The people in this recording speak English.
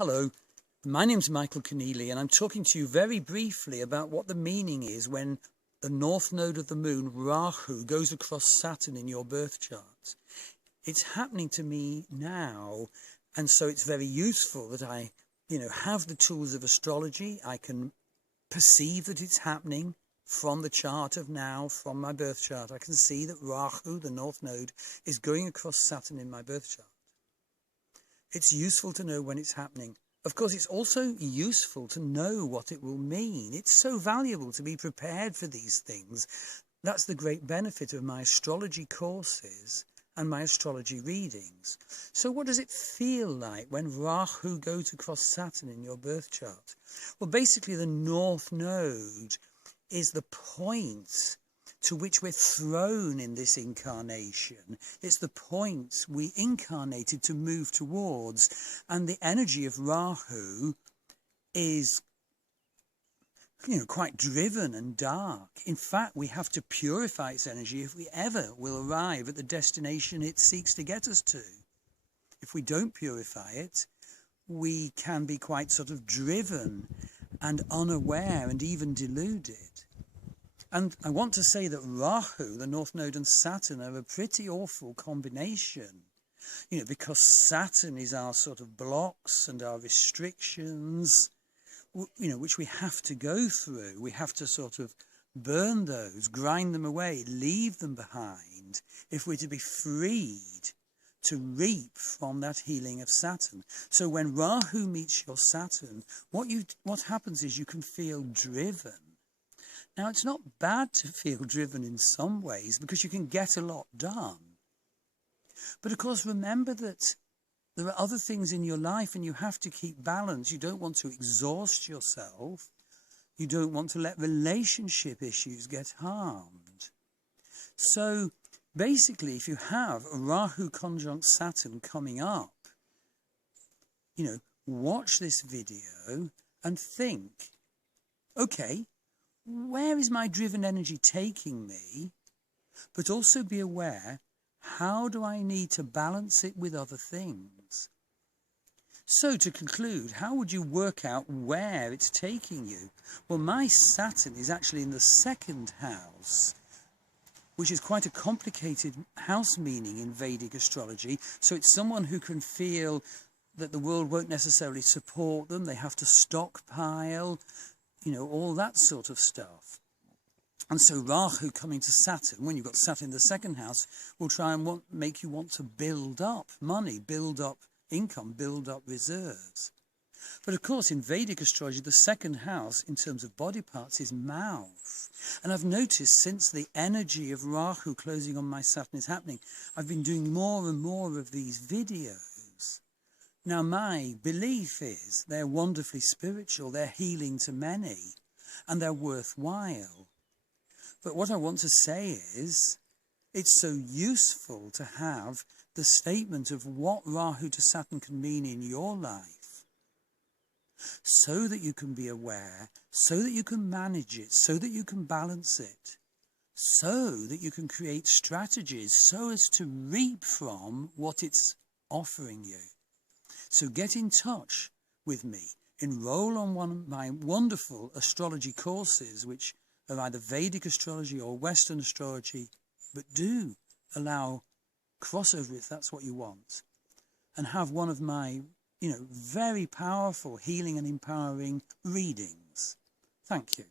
Hello, my name's Michael Conneely, and I'm talking to you very briefly about what the meaning is when the North Node of the Moon, Rahu, goes across Saturn in your birth chart. It's happening to me now, and so it's very useful that I, have the tools of astrology. I can perceive that it's happening from the chart of now, from my birth chart. I can see that Rahu, the North Node, is going across Saturn in my birth chart. It's useful to know when it's happening. Of course, it's also useful to know what it will mean. It's so valuable to be prepared for these things. That's the great benefit of my astrology courses and my astrology readings. So what does it feel like when Rahu goes across Saturn in your birth chart? Well, basically the North Node is the point to which we're thrown in this incarnation. It's the point we incarnated to move towards. And the energy of Rahu is, quite driven and dark. In fact, we have to purify its energy if we ever will arrive at the destination it seeks to get us to. If we don't purify it, we can be quite sort of driven and unaware and even deluded. And I want to say that Rahu, the North Node, and Saturn are a pretty awful combination, because Saturn is our sort of blocks and our restrictions, which we have to go through. We have to sort of burn those, grind them away, leave them behind, if we're to be freed to reap from that healing of Saturn. So when Rahu meets your Saturn, what happens is you can feel driven. Now, it's not bad to feel driven in some ways because you can get a lot done. But of course, remember that there are other things in your life and you have to keep balance. You don't want to exhaust yourself. You don't want to let relationship issues get harmed. So basically, if you have a Rahu conjunct Saturn coming up, watch this video and think, okay, where is my driven energy taking me? But also be aware, how do I need to balance it with other things? So to conclude, how would you work out where it's taking you? Well, my Saturn is actually in the second house, which is quite a complicated house meaning in Vedic astrology. So it's someone who can feel that the world won't necessarily support them. They have to stockpile, all that sort of stuff. And so Rahu coming to Saturn, when you've got Saturn in the second house, will try and make you want to build up money, build up income, build up reserves. But of course, in Vedic astrology, the second house, in terms of body parts, is mouth. And I've noticed since the energy of Rahu closing on my Saturn is happening, I've been doing more and more of these videos. Now, my belief is they're wonderfully spiritual, they're healing to many, and they're worthwhile. But what I want to say is, it's so useful to have the statement of what Rahu to Saturn can mean in your life, so that you can be aware, so that you can manage it, so that you can balance it, so that you can create strategies so as to reap from what it's offering you. So get in touch with me. Enroll on one of my wonderful astrology courses, which are either Vedic astrology or Western astrology, but do allow crossover if that's what you want. And have one of my, very powerful healing and empowering readings. Thank you.